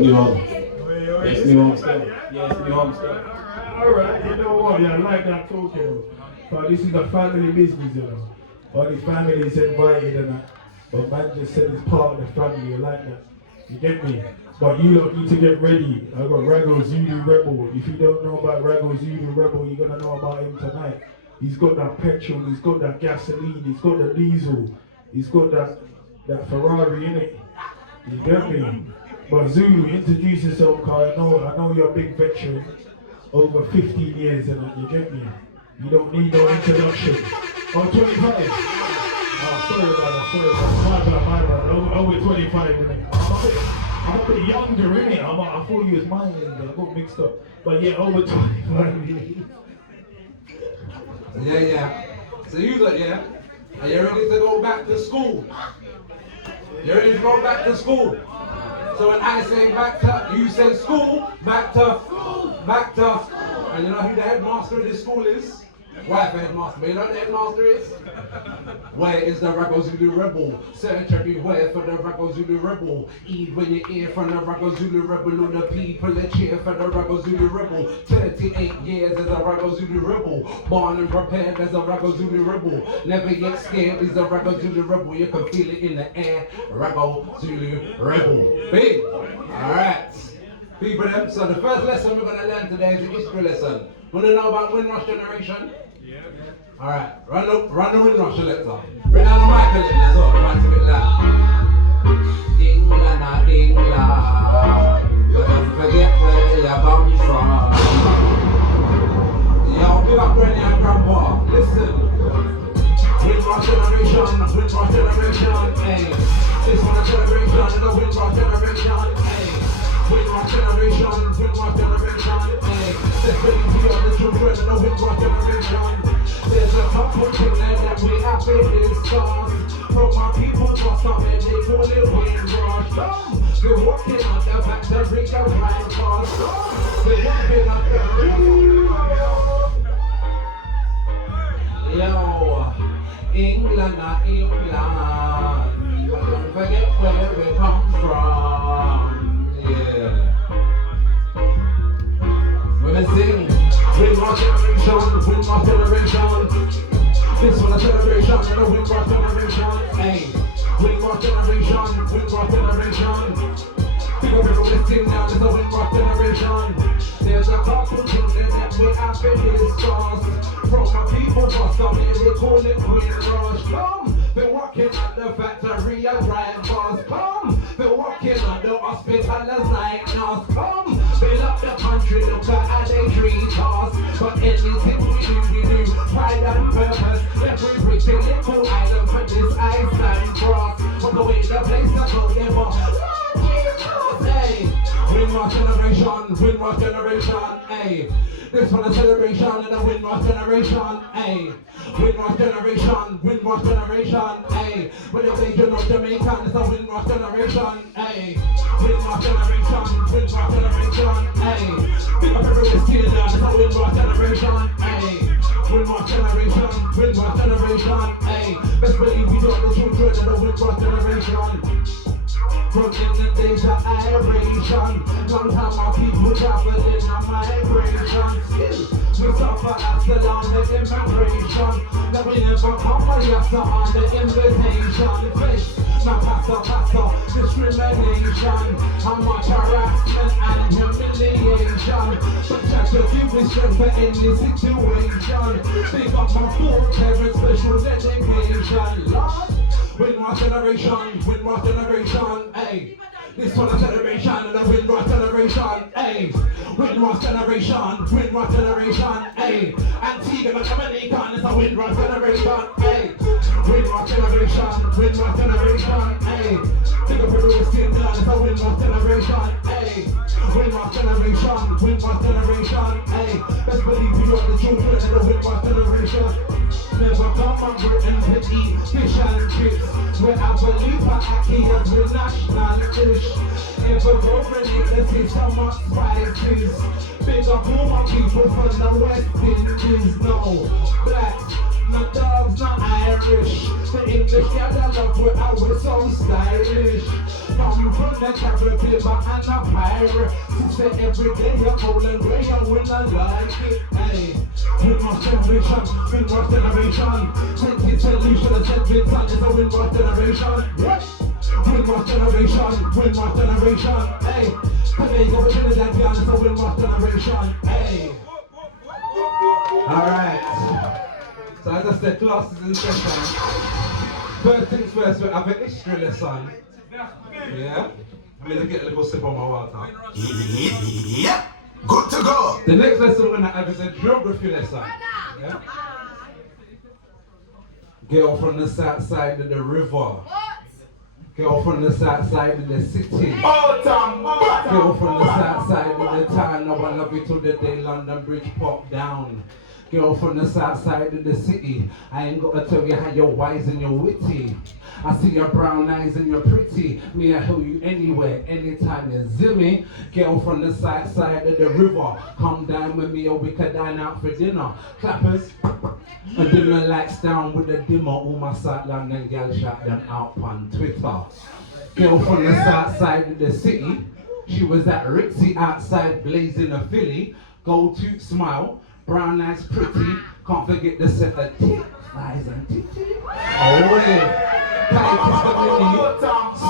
new home. Yes, new home still. Yes, new home still. Alright, you know what? Yeah, I like that talking. But this is a family business, you know. All the family is invited and that. But man just said it's part of the family, you like that. You get me? But you don't need to get ready. I got Rago Zulu Rebel. If you don't know about Rago Zulu Rebel, you're gonna know about him tonight. He's got that petrol, he's got that gasoline, he's got the diesel, he's got that Ferrari in it. You get me? But Zulu, introduce yourself, cause I know you're a big veteran. Over 15 years and you get me? You don't need no introduction. Oh, 25. Oh, sorry about that. My bad. Over 25, innit? I'm a bit younger, innit? I thought you was my age, I got mixed up. But yeah, over 25. Yeah. So you got, yeah? Are you ready to go back to school? You ready to go back to school? So when I say back to, you say school, back to, and you know who the headmaster of this school is? Wife headmaster, but you know who the headmaster is? Where is the Rago Zulu Rebel? Search everywhere for the Rago Zulu Rebel. Eat when you hear from the Rago Zulu Rebel. All the people that cheer for the Rago Zulu Rebel. 38 years as a Rago Zulu Rebel. Born and prepared as a Rago Zulu Rebel. Never yet scared is a Rago Zulu Rebel. You can feel it in the air. Rago Zulu Rebel. Big. Alright. People them. So the first lesson we're going to learn today is a history lesson. Want to know about Windrush generation? Yeah. Alright, run the Windrush selector. Bring down the mic a little as well, mine's a bit loud. England, don't forget where you come from. Yo, big up Granny and Grandpa, listen. Windrush generation, hey. This one a celebration, the Windrush generation, hey. Windrush generation, hey. Let's bring to all the children in the Windrush generation. There's a couple things that we have to discuss. From my people for some and they call it Windrush. They're walking on the back to bring a right cross. They're walking on the yo, England, but don't forget where we come from. Yeah. When I sing, Windrush generation. This one a celebration, and a Windrush generation. Hey, Windrush generation. People listening now, there's a Windrush generation. There's a couple things that we have to discuss. From my people for some years, they call it Windrush. Come, they're working at the factory and drive bus. Come, they're working at the hospital as like nurse. Come, build up the country, look at how they treat us. But anything we do, pride and purpose. Every pretty little item for this Iceland cross. From the way the place to go, they want hey, Windrush generation, hey. This one a celebration in the Windrush generation, hey. Windrush generation, hey. With the region of Jamaica, it's a Windrush generation, hey. Windrush generation, hey. Big up every steel now, it's a Windrush generation, hey. Windrush generation, hey. Best believe we got the children of the Windrush generation. From the days of iration, long time our people travel in a migration. Still, we suffer after long the immigration. That we never come for after on the invitation. Face, now pastor, discrimination. How much harassment and humiliation. But try to give me strength for any situation. Big up my full parents, special dedication. Lord, Windrush generation, hey. This one a celebration and a Windrush generation, hey. Windrush generation, hey. Antigua and Dominican is a Windrush generation, hey. Windrush generation, hey. Think of Peru skin down, it's a Windrush generation, hey. Windrush generation, hey. Best believe you are the children of the Windrush generation. Never come from Britain to eat fish and chips. Where I believe I Akias with national dish. Ever go ready to see some more spices. Big up all my people from the West Indies. No, blacks, the dogs not Irish. The English girl I love with I was so stylish. Come from the Caribbean but I'm a pirate. Since every day you're rolling away I will not like it. Hey, Windrush generation, Windrush generation. 20 solution and 10 bits on is a Windrush generation. What? Windrush generation, Windrush generation. Hey, today go with Trinidad girl is a Windrush generation. Hey. Alright. So as I said, classes in session. First things first, we have a history lesson. Yeah? I'm going to get a little sip on my water. Yep, good to go. The next lesson we're going to have is a geography lesson. Yeah? Girl from the south side of the river. Girl from the south side of the city. Girl from the south side of the town. Now I love you till the day London Bridge pop down. Girl from the south side of the city. I ain't gotta tell you how you're wise and you're witty. I see your brown eyes and you're pretty. Me, I hold you anywhere, anytime you see me. Girl from the south side of the river. Come down with me or we could dine out for dinner. Clappers. And dimmer lights down with the dimmer. All my South London gal shot them out on Twitter. Girl from the south side of the city. She was at Ritzy outside blazing a Philly. Gold tooth smile. Brown eyes pretty, can't forget the set of teeth, eyes and teeth. Oh yeah, tight is the mini,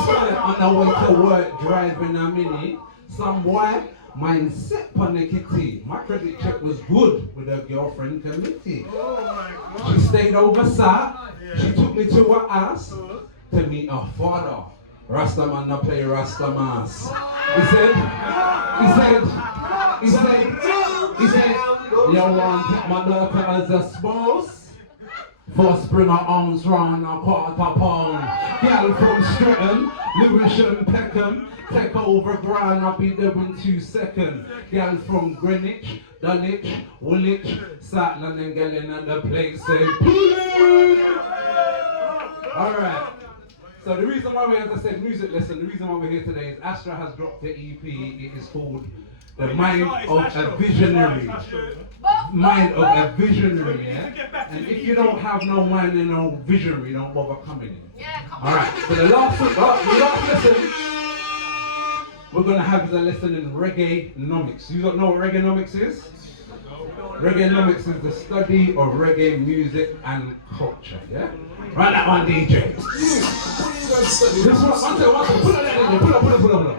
sweat on the way to work, driving a mini. Some boy, mindset on the kitty. My credit check was good with her girlfriend committee. She stayed overside, she took me to her house to meet her father. Rastaman no play Rastamas. He said, you want to take my daughter as a spouse? First bring her arms round a quarter pound. Girl from Stratton, Lewisham, Peckham. Take over ground, I'll be there in 2 seconds. Girl from Greenwich, Dulwich, Woolwich, South London, girl in the place say please. Alright. So the reason why we, as I said, music lesson, the reason why we're here today is Astra has dropped the EP. It is called The Mind of a Visionary. Mind of a Visionary, yeah? And if you don't have no mind and no visionary, don't bother coming in. Yeah, come on. Alright, so the last lesson we're going to have is a lesson in reggae-nomics. You don't know what reggae-nomics is? Reggae-nomics is the study of reggae music and culture, yeah? Right, that one, DJ. This one, pull up.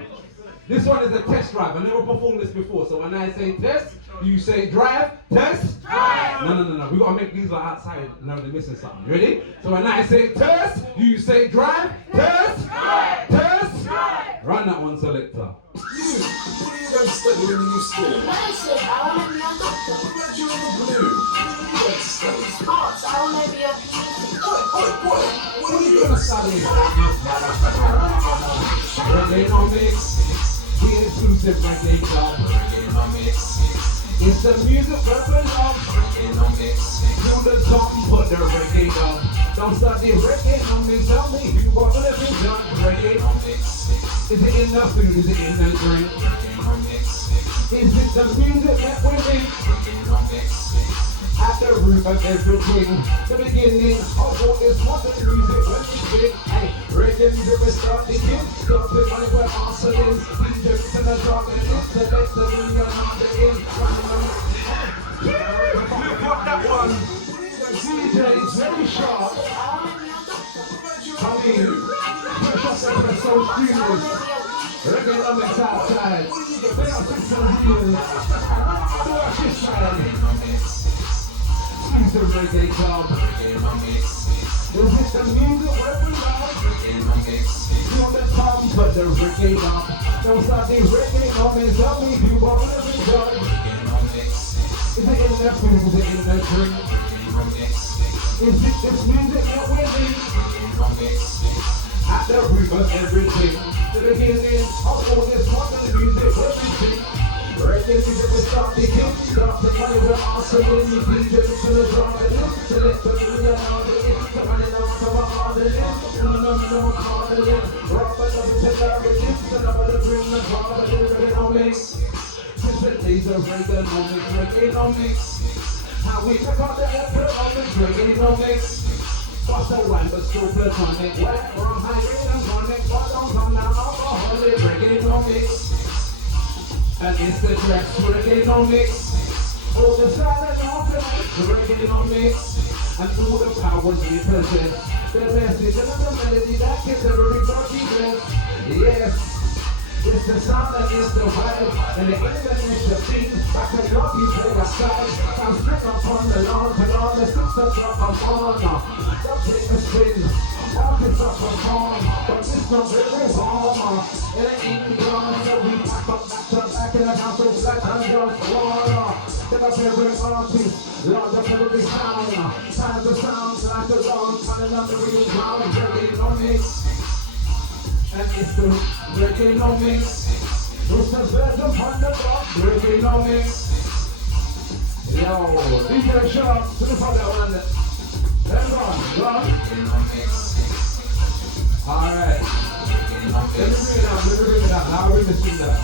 This one is a test drive. I never performed this before, so when I say test, you say drive, test, drive. No. We gotta make these like outside. No, they're missing something. Ready? So when I say test, you say drive, test, drive, test, drive. Run that one, selector. What are you going to study when you school? Medicine, I want to be a doctor. What about you in the blue? What are you going to study? Sports, I want to be a PhD. What are you going to study? Reggae-nomics, the exclusive reggae club. It's the music weapon of reggae-nomics. To the top, put the reggae down. Don't study reggae-nomics, tell me you want to live in reggae-nomics. Is it in the food, is it in the drink? Is it the music that we make? At the root of everything, the beginning of all this modern music when we sing. Hey, reggae music will start the kids. Don't be money where answer is. DJs in the dark and intellect the million on the in. Look what that one. DJ is very sharp. Come in. Push us up and so serious. Reggae-nomics outside. They are 600 years. Do our shit side. He's the reggae club. Is it the music where we love? You the top, but the reggae up. Don't stop the reggae nomics. Tell me if you want to live in joy. Is it in the food? Is it in the drink? Is it this music that we need? At the root of everything, the beginning of all this modern music, what you sing. Reggae music will start the kick, start the money with awesome in the DJ to the drum and lift, to let the million on the in, to run it out to our the in, rock another to narratives, another bring the drama to the reggae-nomics. Since the days of reggae-nomics, Now we took on the effort of the trigonomics. What's the one but still platonic? Wet from high rhythm chronic, but don't come now alcoholic trigonomics. And it's the track trigonomics. All the silent alternate trigonomics. And through the powers we possess, the message of the melody that gets everybody blessed. Yes. It's the sound and it's the vibe, and the Indonesia beat. Back to God, you play the side. I'm string up on the lawn, and all the sisters drop a phone. Don't take a spin, walking up a phone. But this no very warm. It ain't gone, so we pack up back to back in the house of black and just water. Then I play with artists, Lord, the melody sound. Time to sound like a long, kind of the real ground. Trigonomics. And it's the trigonomics. It's the version from the top, trigonomics. Yo, DJ Sharp, to the front one. Then run. Alright. Let me bring it down. Now we're going to sing that.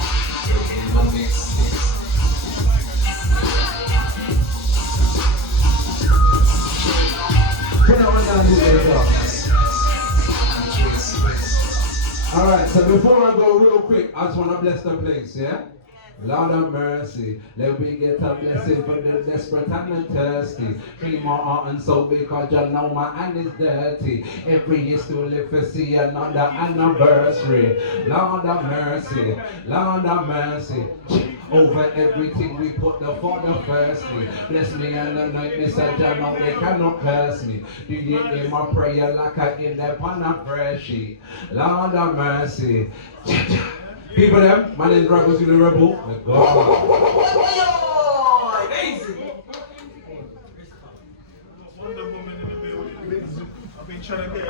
Put that one down, DJ Sharp. Alright, so before I go real quick, I just want to bless the place, yeah? Lord of mercy, let me get a blessing for the desperate and the thirsty. Clean my heart and soul because you know my hand is dirty. Every year to live to see another anniversary. Lord of mercy, Lord of mercy. Over everything we put the Father firstly. Bless me and anoint me so you know they cannot curse me. Do you hear my prayer like I in the pan of fresh sheet? Lord of mercy. People them, my name is Rebel to the Rebel. God. Wonder Woman in the building. I've been trying to get